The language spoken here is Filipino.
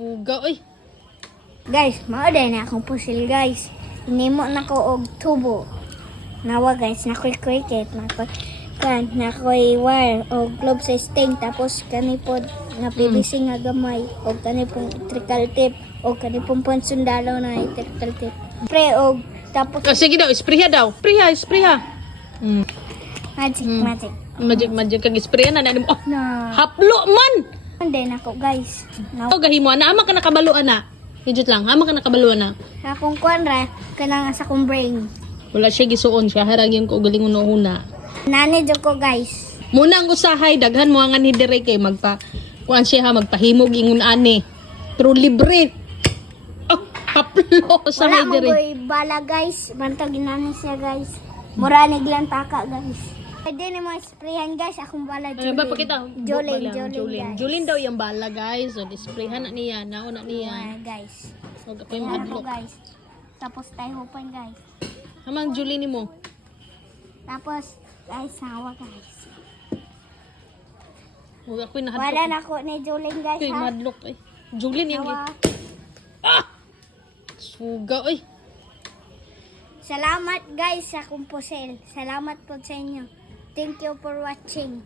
Suga, oy. Guys, mauday na akong pusil guys. Hinimo na ko og tubo. Nawa guys, nakoy cricket, nakoy wire og globe sa sting, tapos kanipod nga PVC nga gamay og kanipong electrical tape og kanipong pansundalo na electrical tape. Pre og tapos Sige daw, ispriha daw. Ispriha. magic. Magic kag ispriha na nimo. Oh, Na haplo man. hindi na ko guys. Oh, gahimo ana ama ka nakabalo ana. Hijut lang, ama ka nakabalo ana. Akong kuanra kanang sa kong brain. Wala siya gisuon siya harang yung kaugalingon no una. Nani jud ko guys. Muna ang usahay daghan mo nga ni dire kay kuan siya ha magpahimog ingon ani. Pero libre. Oh, haplo sa Wala mo dire. ko'y bala guys. Bantag ginani siya guys. Muranig lang taka guys. Pwede ni mo sprayan guys. Akong bala Ano ba pakita? Jolene Julin. guys. Julin daw yung bala guys. So disprayhan na niya, nauna niya. Guys. Huwag ako'y Ayan ako mahadlok. guys. Tapos tayo hupan guys. Hamang Julin mo. Tapos guys, sawa guys. Huwag ako'y nahadlok. Wala na ko ni Jolene guys Ako'y ha. mahadlok eh. Julin yung Sawa. Suga oy. Salamat guys sa kumpusel. Salamat po sa inyo. Thank you for watching.